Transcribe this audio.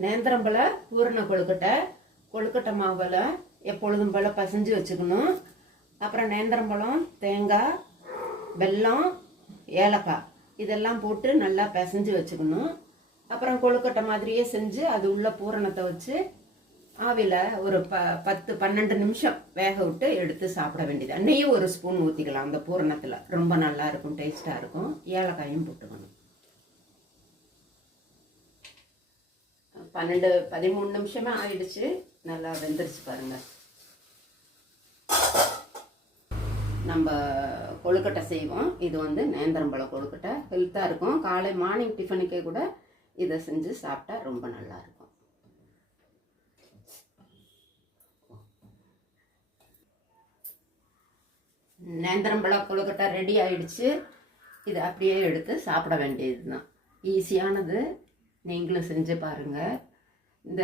நேந்திரம்பழ பூரண கொழுக்கட்டை மாவில் எப்பொழுதும் போல் பசைஞ்சு வச்சுக்கணும். அப்புறம் நேந்திரம்பழம், தேங்காய், வெல்லம், ஏலக்காய் இதெல்லாம் போட்டு நல்லா பிசைஞ்சு வச்சுக்கணும். அப்புறம் கொழுக்கட்டை மாதிரியே செஞ்சு அது உள்ள பூரணத்தை வச்சு ஆவியில் ஒரு 10-12 நிமிஷம் வேக விட்டு எடுத்து சாப்பிட வேண்டியது. நெய்யும் ஒரு ஸ்பூன் ஊற்றிக்கலாம் அந்த பூரணத்தில், ரொம்ப நல்லா இருக்கும், டேஸ்ட்டாக இருக்கும். ஏலக்காயும் போட்டுக்கணும். 13 நிமிஷமே ஆயிடுச்சு. நல்லா வெந்துருச்சு பாருங்க. நம்ம கொழுக்கட்டை செய்வோம். இது வந்து நேந்திரம்பழ கொழுக்கட்டை, ஹெல்த்தாக இருக்கும். காலை மார்னிங் டிஃபனுக்கே கூட இதை செஞ்சு சாப்பிட்டா ரொம்ப நல்லா இருக்கும். நேந்திரம்பழ கொழுக்கட்டை ரெடி ஆயிடுச்சு. இதை அப்படியே எடுத்து சாப்பிட வேண்டியது தான். ஈஸியானது, நீங்களும் செஞ்சு பாருங்க. இந்த